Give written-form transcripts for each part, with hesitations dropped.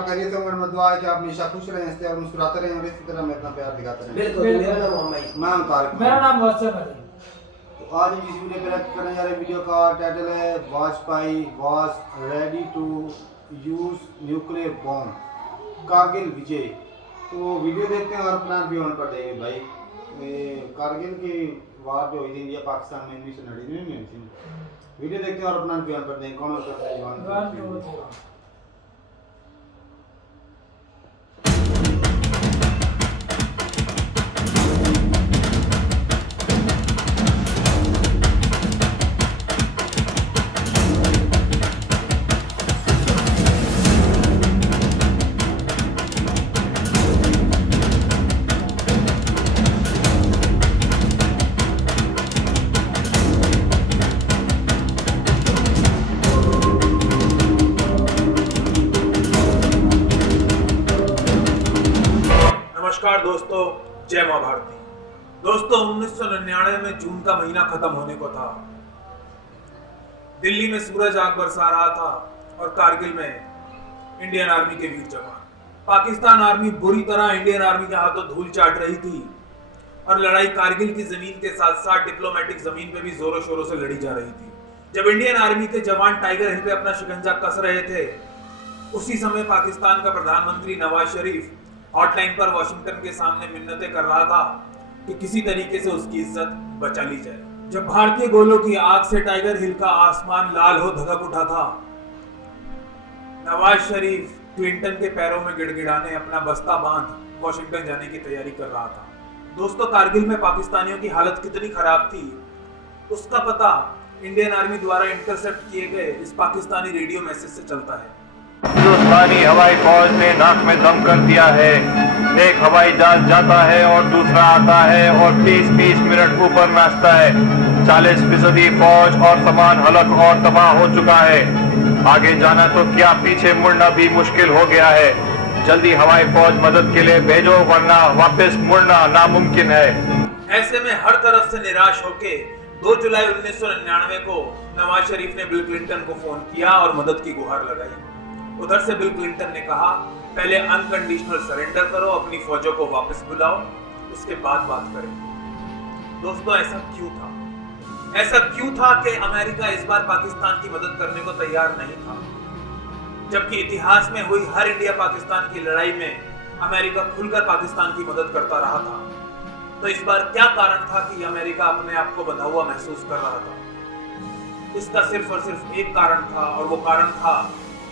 आप खैरियत से होंगे। मैं दुआ है कि आप हमेशा खुश रहें, हंसते और मुस्कुराते रहें और इसी तरह मैं अपना प्यार दिखाते रहें। बिल्कुल। मेरा नाम मोहम्मद, मैं तारिक। मेरा नाम मौसम है। तो आज हम जिस वीडियो पे रिएक्ट करने जा रहे हैं, वीडियो का टाइटल है Vajpayee was ready to use nuclear bomb Kargil Vijay. तो वीडियो देखते हैं और अपना व्यू ऑन कर देंगे भाई। कारगिल की वार जो हुई थी इंडिया पाकिस्तान में 1999 में हुई थी। वीडियो देखते हैं और अपना व्यू ऑन कर देंगे। कौन करता है जवान? नमस्कार दोस्तों, जय मां भारती। दोस्तों 1999 में जून का महीना खत्म होने को था। दिल्ली में सूरज आग बरसा रहा था और कारगिल में इंडियन आर्मी के वीर जवान, पाकिस्तान आर्मी बुरी तरह इंडियन आर्मी के हाथों धूल चाट रही थी और लड़ाई कारगिल की जमीन के साथ साथ डिप्लोमेटिक जमीन पे भी जोरों शोरों से लड़ी जा रही थी। जब इंडियन आर्मी के जवान टाइगर हिल पे अपना शिकंजा कस रहे थे, उसी समय पाकिस्तान का प्रधानमंत्री नवाज शरीफ हॉटलाइन पर वाशिंगटन के सामने मिन्नतें कर रहा था कि किसी तरीके से उसकी इज्जत बचा ली जाए। जब भारतीय गोलों की आग से टाइगर हिल का आसमान लाल हो धधक उठा था, नवाज शरीफ क्लिंटन के पैरों में गिड़गिड़ाने अपना बस्ता बांध वाशिंगटन जाने की तैयारी कर रहा था। दोस्तों, कारगिल में पाकिस्तानियों की हालत कितनी खराब थी उसका पता इंडियन आर्मी द्वारा इंटरसेप्ट किए गए इस पाकिस्तानी रेडियो मैसेज से चलता है। हिंदुस्तानी हवाई फौज ने नाक में दम कर दिया है। एक हवाई जहाज जाता है और दूसरा आता है और 30-30 मिनट ऊपर नाचता है। 40% फौज और सामान हलक और तबाह हो चुका है। आगे जाना तो क्या, पीछे मुड़ना भी मुश्किल हो गया है। जल्दी हवाई फौज मदद के लिए भेजो, वरना वापस मुड़ना नामुमकिन है। ऐसे में हर तरफ से निराश होके 2 जुलाई 1999 को नवाज शरीफ ने बिल क्लिंटन को फोन किया और मदद की गुहार लगाई। उधर से बिल क्लिंटन ने कहा, पहले अनकंडीशनल सरेंडर करो, अपनी फौजों को वापस बुलाओ, उसके बाद बात करें। दोस्तों, ऐसा क्यों था? ऐसा क्यों था कि अमेरिका इस बार पाकिस्तान की मदद करने को तैयार नहीं था, जबकि इतिहास में हुई हर इंडिया पाकिस्तान की लड़ाई में अमेरिका खुलकर पाकिस्तान की मदद करता रहा था। तो इस बार क्या कारण था कि अमेरिका अपने आप को बंधा हुआ महसूस कर रहा था? इसका सिर्फ और सिर्फ एक कारण था और वो कारण था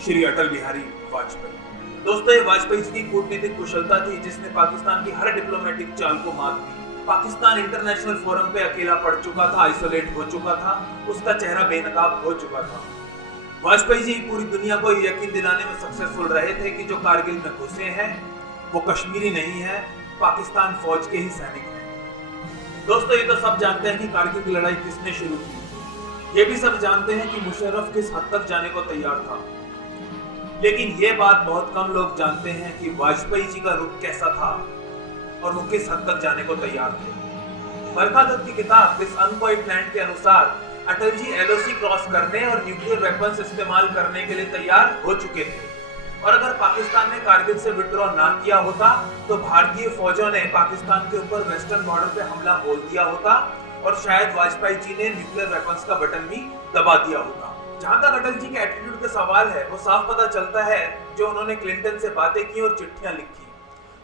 श्री अटल बिहारी वाजपेयी। दोस्तों, ये वाजपेयी जी की कूटनीतिक कुशलता थी जिसने पाकिस्तान की हर डिप्लोमेटिक चाल को मात दी। पाकिस्तान इंटरनेशनल फोरम पे अकेला पड़ चुका था, आइसोलेट हो चुका था, उसका चेहरा बेनकाब हो चुका था। वाजपेयी जी पूरी दुनिया को यकीन दिलाने में सक्सेसफुल रहे थे कि जो कारगिल में घुसे हैं वो कश्मीरी नहीं है, पाकिस्तान फौज के ही सैनिक हैं। दोस्तों, ये तो सब जानते हैं कि कारगिल की लड़ाई किसने शुरू की। ये भी सब जानते हैं कि मुशर्रफ किस हद तक जाने को तैयार था। लेकिन ये बात बहुत कम लोग जानते हैं कि वाजपेयी जी का रुख कैसा था और वो किस हद तक जाने को तैयार थे। बरखा दत्त की किताब दिस अनक्वाइट लैंड के अनुसार अटल जी एलओसी क्रॉस करने और न्यूक्लियर वेपन्स इस्तेमाल करने के लिए तैयार हो चुके थे। और अगर पाकिस्तान ने कारगिल से विड्रॉ ना किया होता तो भारतीय फौजों ने पाकिस्तान के ऊपर वेस्टर्न बॉर्डर पे हमला बोल दिया होता और शायद वाजपेयी जी ने न्यूक्लियर वेपन्स का बटन भी दबा दिया होता। जहां तक अटल जी के एटीट्यूड का सवाल है, वो साफ पता चलता है जो उन्होंने क्लिंटन से बातें की और चिट्ठियां लिखी।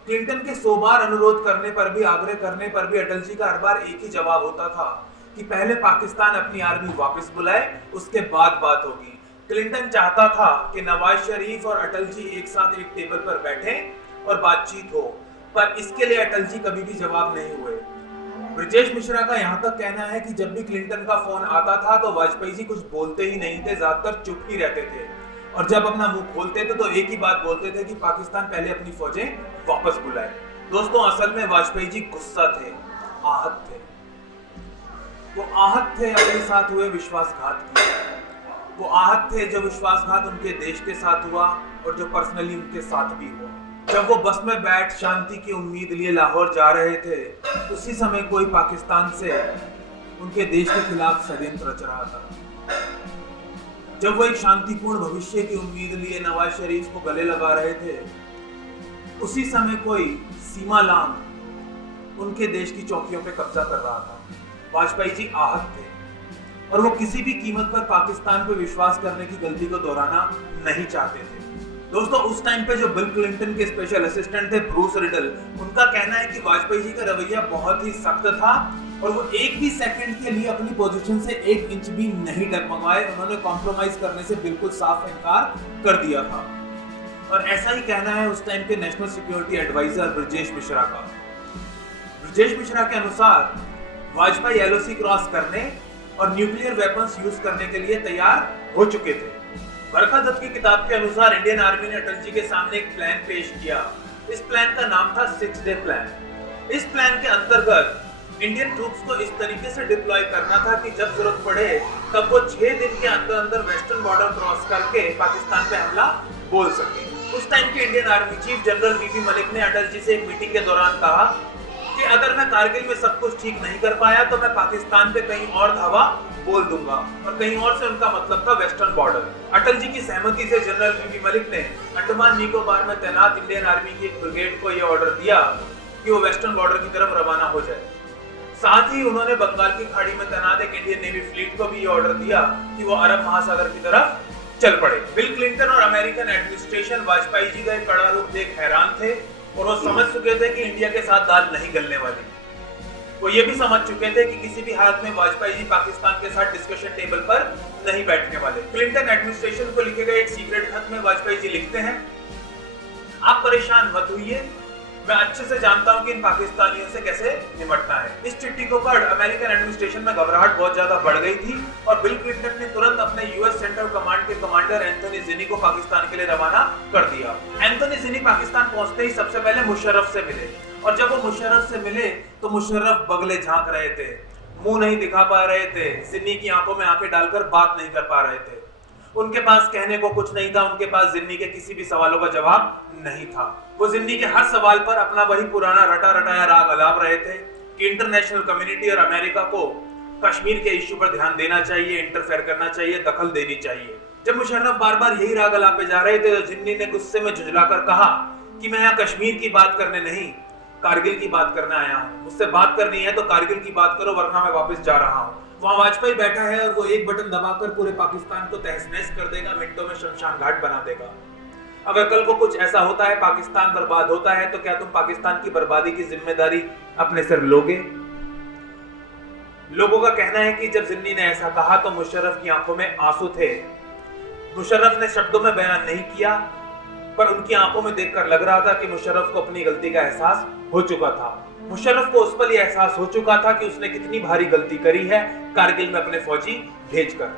क्लिंटन के 100 बार अनुरोध करने पर भी, आग्रह करने पर भी अटल जी का हर बार एक ही जवाब होता था कि पहले पाकिस्तान अपनी आर्मी वापस बुलाए, उसके बाद बात होगी। क्लिंटन चाहता था कि नवाज शरीफ और अटल जी एक साथ एक टेबल पर बैठें और बातचीत हो, पर इसके लिए अटल जी कभी भी जवाब नहीं हुए। ब्रिजेश मिश्रा का यहाँ तक कहना है कि जब भी क्लिंटन का फोन आता था तो वाजपेयी जी कुछ बोलते ही नहीं थे, ज्यादातर चुप ही रहते थे और जब अपना मुंह खोलते थे तो एक ही बात बोलते थे कि पाकिस्तान पहले अपनी फौजें वापस बुलाए। दोस्तों, असल में वाजपेयी जी गुस्सा थे, आहत थे। वो आहत थे अपने साथ हुए विश्वासघात की। वो आहत थे जो विश्वासघात उनके देश के साथ हुआ और जो पर्सनली उनके साथ भी हुआ। जब वो बस में बैठ शांति की उम्मीद लिए लाहौर जा रहे थे, उसी समय कोई पाकिस्तान से उनके देश के खिलाफ षड्यंत्र रच रहा था। जब वो एक शांतिपूर्ण भविष्य की उम्मीद लिए नवाज शरीफ को गले लगा रहे थे, उसी समय कोई सीमा लांग उनके देश की चौकियों पे कब्जा कर रहा था। वाजपेयी जी आहत थे और वो किसी भी कीमत पर पाकिस्तान पे विश्वास करने की गलती को दोहराना नहीं चाहते थे। दोस्तों, उस टाइम पे जो बिल क्लिंटन के स्पेशल असिस्टेंट थे ब्रूस रिडल, उनका कहना है कि वाजपेयी जी का रवैया बहुत ही सख्त था और वो एक भी सेकंड के लिए अपनी पोजीशन से 1 इंच भी नहीं डगमगाए। उन्होंने कॉम्प्रोमाइज करने से बिल्कुल साफ इनकार कर दिया था। और ऐसा ही कहना है उस टाइम के national security adviser Brajesh Mishra का। ब्रजेश मिश्रा के अनुसार वाजपेयी एलओसी क्रॉस करने और न्यूक्लियर वेपन्स यूज करने के लिए तैयार हो चुके थे। बरखा दत्त की किताब के अनुसार इंडियन आर्मी ने अटल जी के सामने एक प्लान पेश किया। इस प्लान का नाम था 6 डे प्लान। इस प्लान के अंतर्गत इंडियन ट्रूप्स को इस तरीके से डिप्लॉय करना था कि जब जरूरत पड़े तब वो 6 दिन के अंदर अंदर वेस्टर्न बॉर्डर क्रॉस करके पाकिस्तान पे हमला बोल सके। उस टाइम के Indian army chief general VP Malik ने अटल जी से एक मीटिंग के दौरान कहा कि अगर मैं कारगिल में सब कुछ ठीक नहीं कर पाया तो मैं पाकिस्तान पे कहीं और धावा बोल दूंगा, और कहीं और से उनका मतलब था वेस्टर्न बॉर्डर। अटल जी की सहमति से जनरल वीपी मलिक ने अंडमान निकोबार में तैनात इंडियन आर्मी की एक ब्रिगेड को यह ऑर्डर दिया कि वो वेस्टर्न बॉर्डर की तरफ रवाना हो जाए। साथ ही उन्होंने बंगाल की खाड़ी में तैनात एक इंडियन नेवी फ्लीट को भी ये ऑर्डर दिया कि वो अरब महासागर की तरफ चल पड़े। बिल क्लिंटन और अमेरिकन एडमिनिस्ट्रेशन वाजपेयी जी का एक कड़ा रूप देख हैरान थे और वो समझ चुके थे कि इंडिया के साथ दाल नहीं गलने वाली। वो ये भी समझ चुके थे कि किसी भी हालत में वाजपेयी जी पाकिस्तान के साथ डिस्कशन टेबल पर नहीं बैठने वाले। क्लिंटन एडमिनिस्ट्रेशन को लिखे गए एक सीक्रेट खत में वाजपेयी जी लिखते हैं, आप परेशान मत होइए, मैं अच्छे से जानता हूं कि इन पाकिस्तानियों से कैसे निपटना है। इस चिट्ठी को पढ़ अमेरिकन एडमिनिस्ट्रेशन में घबराहट बहुत ज्यादा बढ़ गई थी और बिल क्लिंटन ने तुरंत अपने यूएस सेंट्रल कमांड के कमांडर एंथोनी जिनी को पाकिस्तान के लिए रवाना कर दिया। एंथोनी जिनी पाकिस्तान पहुंचते ही सबसे पहले मुशर्रफ से मिले और जब वो मुशर्रफ से मिले तो मुशर्रफ बगले झांक रहे थे, मुंह नहीं दिखा पा रहे थे, जिन्नी की आंखों में आंखें डालकर बात नहीं कर पा रहे थे। उनके पास कहने को कुछ नहीं था, उनके पास जिन्नी के किसी भी सवालों का जवाब नहीं था। वो जिन्नी के हर सवाल पर अपना वही पुराना रटा रटाया राग अलाप रहे थे कि इंटरनेशनल कम्युनिटी और अमेरिका को कश्मीर के इश्यू पर ध्यान देना चाहिए, इंटरफेयर करना चाहिए, दखल देनी चाहिए। जब मुशर्रफ बार बार यही राग अलापे जा रहे थे तो जिन्नी ने गुस्से में झुंझलाकर कहा कि मैं यहाँ कश्मीर की बात करने नहीं, कारगिल की बात करने आया हूँ। मुझसे बात करनी है तो कारगिल की बात करो, वरना मैं वापस जा रहा हूँ। वहां वाजपेयी बैठा है और वो एक बटन दबाकर पूरे पाकिस्तान को तहस-नहस कर देगा, मिनटों में शमशान घाट बना देगा। अगर कल को कुछ ऐसा होता है, पाकिस्तान बर्बाद होता है, तो क्या तुम पाकिस्तान की बर्बादी की जिम्मेदारी अपने सिर लोगे? लोगों का कहना है कि जब जिन्नी ने ऐसा कहा तो मुशर्रफ की आंखों में आंसू थे। मुशर्रफ ने शब्दों में बयान नहीं किया, पर उनकी आंखों में देखकर लग रहा था कि मुशर्रफ को अपनी गलती का एहसास हो चुका था। मुशर्रफ को उस पर यह एहसास हो चुका था कि उसने कितनी भारी गलती करी है कारगिल में अपने फौजी भेजकर।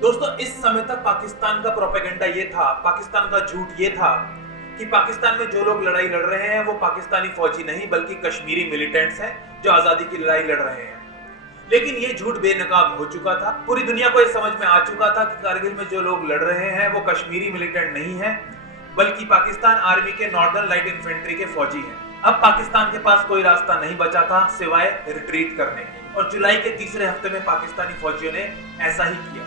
दोस्तों, इस समय तक पाकिस्तान का प्रोपेगेंडा ये था, पाकिस्तान का झूठ ये था कि पाकिस्तान में जो लोग लड़ाई लड़ रहे हैं वो पाकिस्तानी फौजी नहीं बल्कि कश्मीरी मिलिटेंट्स हैं जो आजादी की लड़ाई लड़ रहे हैं। लेकिन ये झूठ बेनकाब हो चुका था। पूरी दुनिया को ये समझ में आ चुका था कि कारगिल में जो लोग लड़ रहे हैं वो कश्मीरी मिलिटेंट नहीं है बल्कि पाकिस्तान आर्मी के नॉर्दर्न लाइट इन्फेंट्री के फौजी हैं। अब पाकिस्तान के पास कोई रास्ता नहीं बचा था सिवाय रिट्रीट करने के, और जुलाई के तीसरे हफ्ते में पाकिस्तानी फौजियों ने ऐसा ही किया।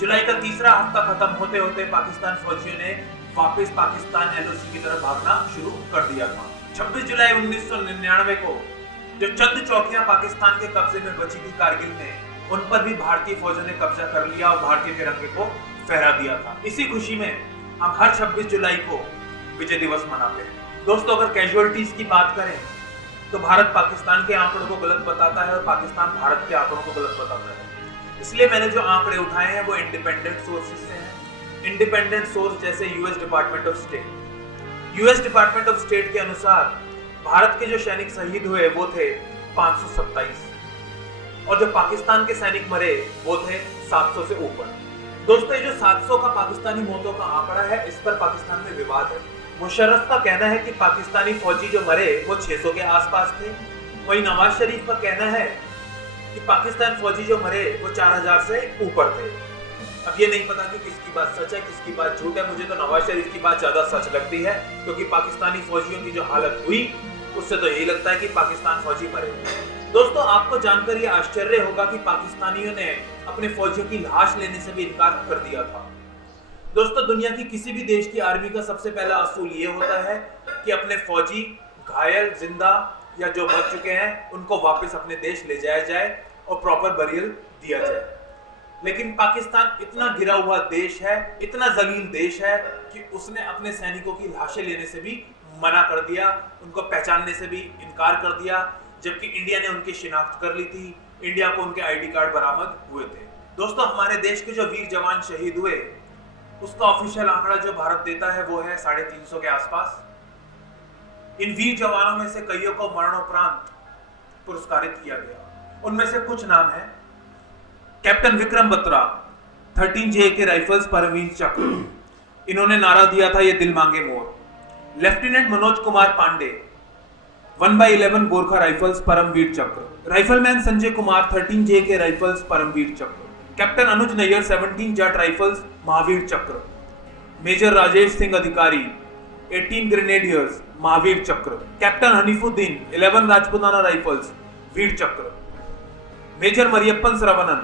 जुलाई का तीसरा हफ्ता खत्म होते होते पाकिस्तान फौजियों ने वापस पाकिस्तान एलओसी की तरफ भागना शुरू कर दिया था। 26 जुलाई 1999 को जो चंद चौकियां पाकिस्तान के कब्जे में बची थी कारगिल में, उन पर भी भारतीय फौजों ने कब्जा कर लिया और भारतीय तिरंगे को फहरा दिया था। इसी खुशी में हम हर 26 जुलाई को विजय दिवस मनाते हैं। दोस्तों, अगर कैजुअलिटीज की बात करें तो भारत पाकिस्तान के आंकड़ों को गलत बताता है और पाकिस्तान भारत के आंकड़ों को गलत बताता है। इसलिए मैंने जो आंकड़े उठाए हैं वो इंडिपेंडेंट सोर्सेज से हैं। इंडिपेंडेंट सोर्स जैसे US department of state. US department of state के अनुसार भारत के जो सैनिक शहीद हुए वो थे 527 और जो पाकिस्तान के सैनिक मरे वो थे 700 से ऊपर। दोस्तों, ये जो 700 का पाकिस्तानी मौतों का आंकड़ा है, इस पर पाकिस्तान में विवाद है। मुशर्रफ का कहना है कि पाकिस्तानी फौजी जो मरे वो 600 के आसपास थे। वहीं नवाज शरीफ का कहना है कि पाकिस्तान फौजी जो मरे वो 4000 से ऊपर थे। अब ये नहीं पता कि किसकी बात सच है किसकी बात झूठ है। मुझे तो नवाज शरीफ की बात ज्यादा सच लगती है, क्योंकि पाकिस्तानी फौजियों की जो हालत हुई उससे तो यही लगता है कि पाकिस्तान फौजी मरे। दोस्तों, आपको जानकर ये आश्चर्य होगा कि पाकिस्तानियों ने अपने फौजियों की लाश लेने से भी इनकार कर दिया था। दोस्तों, दुनिया की किसी भी देश की आर्मी का सबसे पहला असूल ये होता है कि अपने फौजी घायल, जिंदा या जो मर चुके हैं उनको वापस अपने देश ले जाया जाए और प्रॉपर बरियल दिया जाए। लेकिन पाकिस्तान इतना गिरा हुआ देश है, इतना जलील देश है कि उसने अपने सैनिकों की लाशें लेने से भी मना कर दिया, उनको पहचानने से भी इनकार कर दिया, जबकि इंडिया ने उनकी शिनाख्त कर ली थी, इंडिया को उनके आईडी कार्ड बरामद हुए थे। दोस्तों, हमारे देश के जो वीर जवान शहीद हुए उसका ऑफिशियल आंकड़ा जो भारत देता है वो है 350 के आसपास। इन वीर जवानों में से कईयों को मरणोपरांत पुरस्कारित किया गया। उनमें से कुछ नाम है: captain Vikram Batra, 13 JK rifles Paramvir Chakra, इन्होंने नारा दिया था ये दिल मांगे more. Lieutenant Manoj Kumar Pandey, 1/11 Gorkha rifles Paramvir Chakra. Rifleman Sanjay Kumar, 13 JK rifles Paramvir Chakra. Captain Anuj Nayyar, 17 Jat rifles Mahavir Chakra. Major Rajesh Singh Adhikari, 18 grenadiers Mahavir Chakra. Captain Haneefuddin, 11 Rajputana rifles Vir Chakra. Major Mariappan Saravanan,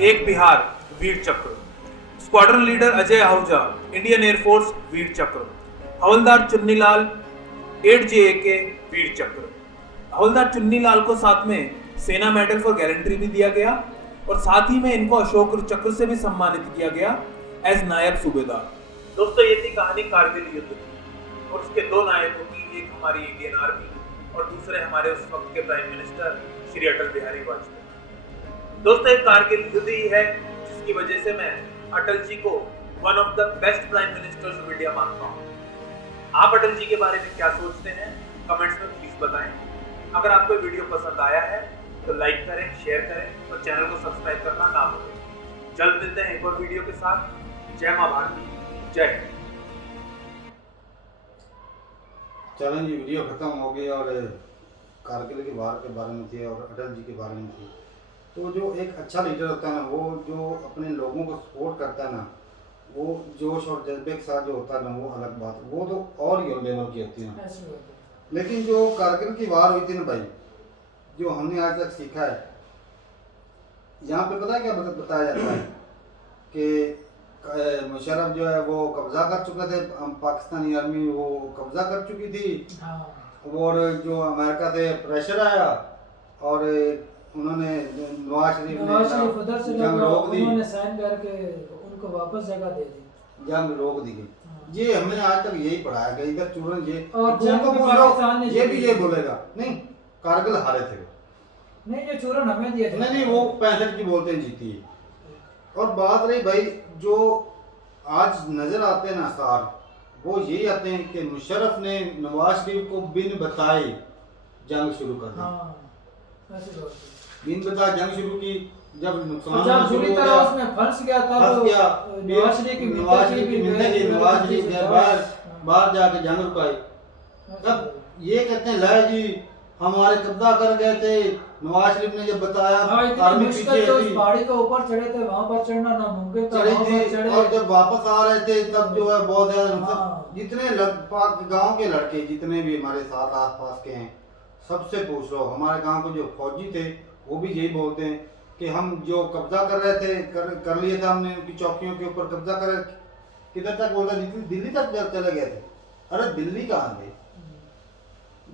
1 Bihar Vir Chakra. Squadron leader Ajay Ahuja, Indian air force वीर चक्र। हवलदार चुन्नीलाल, 8 JK वीर चक्र। हवलदार चुन्नीलाल को साथ में सेना मेडल फॉर गैलेंट्री भी दिया गया और साथ ही में इनको अशोक चक्र से भी सम्मानित किया गया एज नायब सूबेदार। दोस्तों, ये थी कहानी कारगिल युद्ध की और उसके दो नायकों की, एक हमारी इंडियन आर्मी और दूसरे हमारे उस वक्त के प्राइम मिनिस्टर श्री अटल बिहारी वाजपेयी। दोस्तों, एक कारगिल युद्ध ही है जिसकी वजह से मैं अटल जी को one of the best prime ministers of India मानता हूँ। आप अटल जी के बारे में क्या सोचते हैं कमेंट्स में प्लीज बताएं। अगर आपको वीडियो पसंद आया है तो लाइक करें, शेयर करें और चैनल को सब्सक्राइब करना ना भूलें। जल्द मिलते हैं एक और वीडियो के साथ। जय मां भारती, जय हिंद। चलें जी, वीडियो खत्म हो गई और कारगिल के वार के बारे में थी और अटल जी के बारे में थी। तो जो एक अच्छा लीडर होता है ना, वो जो अपने लोगों को सपोर्ट करता है ना, वो जोश और जज्बे के साथ जो होता है ना, वो अलग बात, वो तो और ही लेवल की होती है। लेकिन जो कारगिल की वार हुई थी ना भाई, जो हमने आज तक सीखा है, यहाँ पे पता है क्या बताया जाता है कि मुशर्रफ जो है वो कब्जा कर चुके थे, पाकिस्तानी आर्मी वो कब्जा कर चुकी थी। और जो अमेरिका से प्रेशर आया और उन्होंने नवाज शरीफ ने जंग रोक दी, उन्होंने साइन करके उनको वापस जगह दे दी, जंग रोक दी गई। ये हमने आज तक यही पढ़ाया गया। इधर चूरन ये और जंग ये भी ये बोलेगा नहीं कारगिल हारे थे, नहीं ये चूरन हमें दिया था। नहीं वो 65 की बोलते हैं जीती है। और बात रही भाई जो आज नजर आते हैं ना आसार, वो यही आते हैं कि मुशर्रफ ने नवाज शरीफ को बिन बताए जंग शुरू कर दी। बिन बताए जंग शुरू की, जब नुकसान जब पूरी तरह उसमें फंस गया था तो नवाज शरीफ की नवाज शरीफ गए बाहर जाके जंग रुकाई। तब ये कहते हैं ला जी हमारे कब्जा कर गए थे, नवाज शरीफ ने जब बताया आर्मी पीछे तो पहाड़ी के ऊपर चढ़े थे, वहां पर चढ़ना नामुमकिन था, चढ़ी थी। और जब वापस आ रहे थे तब जो है बहुत ज्यादा जितने गांव के लड़के जितने भी हमारे साथ आसपास के हैं सबसे पूछ लो, हमारे गांव के जो फौजी थे वो भी यही बोलते हैं कि हम जो कब्जा कर रहे थे कर लिए थे हमने, उनकी चौकियों के ऊपर कब्जा कर, किधर तक बोलता दिल्ली तक चले गए थे। अरे दिल्ली कहाँ गए,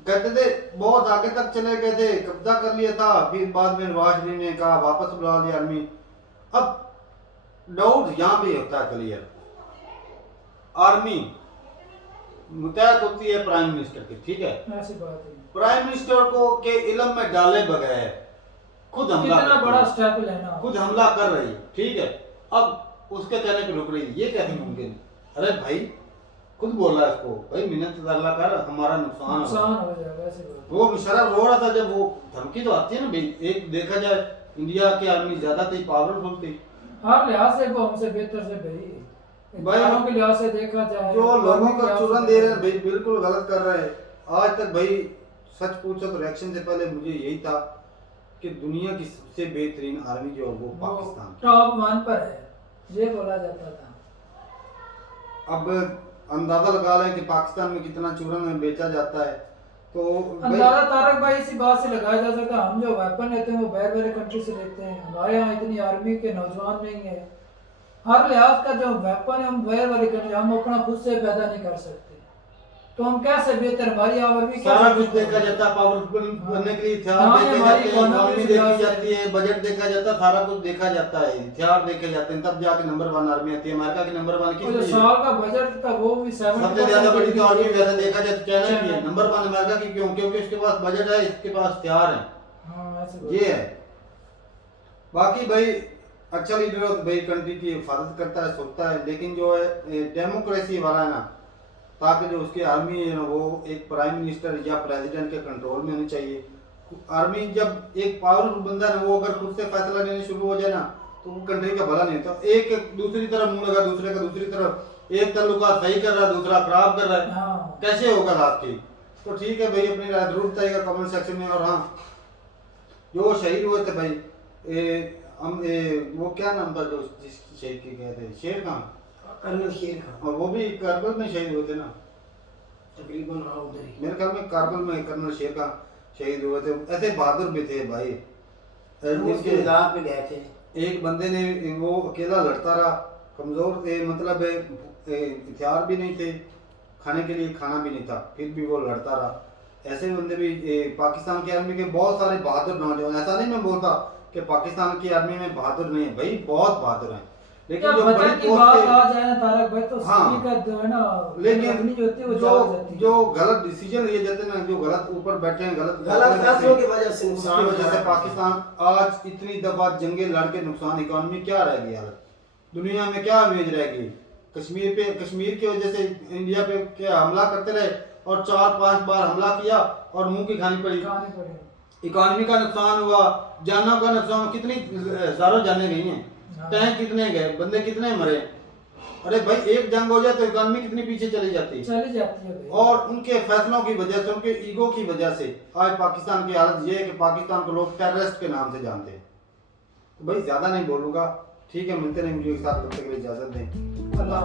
कहते थे बहुत आगे तक चले गए थे, कब्जा कर लिया था। फिर बाद में नवाज शरीफ ने कहा वापस बुला लिया आर्मी। अब डाउट यहाँ भी होता है क्लियर, आर्मी मुतहद होती है प्राइम मिनिस्टर की, ठीक है, ऐसी बात है। प्राइम मिनिस्टर को के इल्म में डाले बगैर खुद हमला, कितना बड़ा स्टेप लेना, खुद हमला कर रही है, ठीक है, अब उसके कहने पे रुक रही है, ये कैसे मुमकिन है? अरे भाई खुद बोल रहा है इसको, भाई मिन्नत अल्लाह कर, हमारा नुकसान हो जाएगा, ऐसी बात। वो मुशर्रफ रो रहा था जब वो धमकी तो आती है ना भाई। एक देखा जाए इंडिया की आर्मी ज्यादा थी, पावरफुल थी, हर लिहाज से वो हमसे बेहतर से भाई के लिहाज से देखा जाए, जो लोगों को चूरन दे रहे हैं भाई बिल्कुल गलत कर रहे हैं। आज तक भाई सच पूछो तो रिएक्शन से पहले मुझे यही था कि दुनिया की सबसे बेहतरीन आर्मी जो है वो पाकिस्तान टॉप 1 पर है, ये बोला जाता था। अब अंदाजा लगा लें कि पाकिस्तान में कितना चूरन में बेचा जाता है, तो अंदाजा तारक भाई इसी बात से लगाया जा सकता है, हम जो वेपन लेते हैं वो बाहर वाले कंट्री से लेते हैं, हमारे यहाँ इतनी आर्मी के नौजवान नहीं है, हर लिहाज का जो वेपन है हम बाहर वाली कंट्री हम अपना खुद से पैदा नहीं कर सकते, तो हम कैसे बेहतर हमारी आर्मी सारा कुछ देखा जाता है, पावरफुल बनने के लिए हथियार देखे जाते हैं, इकोनॉमी देखी जाती है, बजट देखा जाता है, सारा कुछ देखा जाता है, हथियार देखे जाते हैं, तब जाके नंबर 1 आर्मी आती है। अमेरिका की नंबर 1 जो किस साल का बजट था वो भी 70% सबसे ज्यादा बड़ी तो आर्मी वैसे देखा जाए तो चाइना की है, नंबर 1 अमेरिका की। क्यों? क्योंकि उसके पास बजट है, इसके पास हथियार है, हाँ ऐसे ये है। बाकी भाई अच्छा लीडर हो तो भाई कंट्री की हिफाजत करता है, सोचता है, लेकिन जो है डेमोक्रेसी वाला है ना, ताकि जो उसकी आर्मी है ना वो एक प्राइम मिनिस्टर या प्रेसिडेंट के कंट्रोल में होनी चाहिए। आर्मी जब एक पावरफुल बंदा है ना, वो अगर खुद से फैसला लेने शुरू हो जाए ना, तो वो कंट्री का भला नहीं होता। एक दूसरी तरफ मुंह लगा, दूसरे का दूसरी तरफ, एक ताल्लुकात सही कर रहा है, दूसरा खराब कर रहा है, हाँ कैसे होगा रात की? तो ठीक है भाई, अपनी राय जरूर बताइएगा कमेंट सेक्शन में। और हाँ, जो शहीद हुए थे भाई वो क्या नाम था जो जिस शहीद के गए थे? शेर खान, कर्नल शेर खान, और वो भी कारगिल में शहीद हुए थे ना, तकरीबन हाँ उधर ही। मेरे ख्याल में कारगिल में कर्नल शेर खान शहीद हुए थे। ऐसे बहादुर भी थे भाई, उसके जिसके मज़ार पे गए थे। एक बंदे ने वो अकेला लड़ता रहा, कमजोर थे, मतलब हथियार भी नहीं थे, खाने के लिए खाना भी नहीं था, फिर भी वो लड़ता रहा। ऐसे बंदे भी पाकिस्तान की आर्मी के बहुत सारे बहादुर नौजवान, ऐसा नहीं मैं बोलता कि पाकिस्तान की आर्मी में बहादुर नहीं है भाई, बहुत बहादुर हैं, लेकिन जो बड़ी की बात पोस्ट आ जाए ना तारक भाई, तो हाँ, सभी का जो है ना लेकिन अपनी जो होती है वो जो जाग जाती है। जो गलत डिसीजन लिए जाते हैं ना, जो गलत ऊपर बैठे हैं, गलत फैसलों की वजह से उसकी नुकसान वजह से पाकिस्तान आज इतनी दफा जंगे लड़ के नुकसान, इकोनॉमी क्या रह गई, हालत दुनिया में क्या इमेज रह गई? कश्मीर की वजह से इंडिया पे क्या हमला करते रहे, और 4-5 बार हमला किया और मुंह की खानी पड़ी। इकोनॉमी का नुकसान हुआ, जानों का नुकसान, कितनी हजारों जाने गई हैं, टैंक कितने गए, बंदे कितने मरे। अरे भाई एक जंग हो जाए तो इकोनॉमी कितनी पीछे चली जाती है भाई। और उनके फैसलों की वजह से, उनके ईगो की वजह से आज पाकिस्तान की हालत ये है कि पाकिस्तान को लोग टेररिस्ट के नाम से जानते हैं। तो भाई ज्यादा नहीं बोलूंगा, ठीक है, मिलते नहीं वीडियो के साथ, तब तक के लिए इजाजत दें, अल्लाह।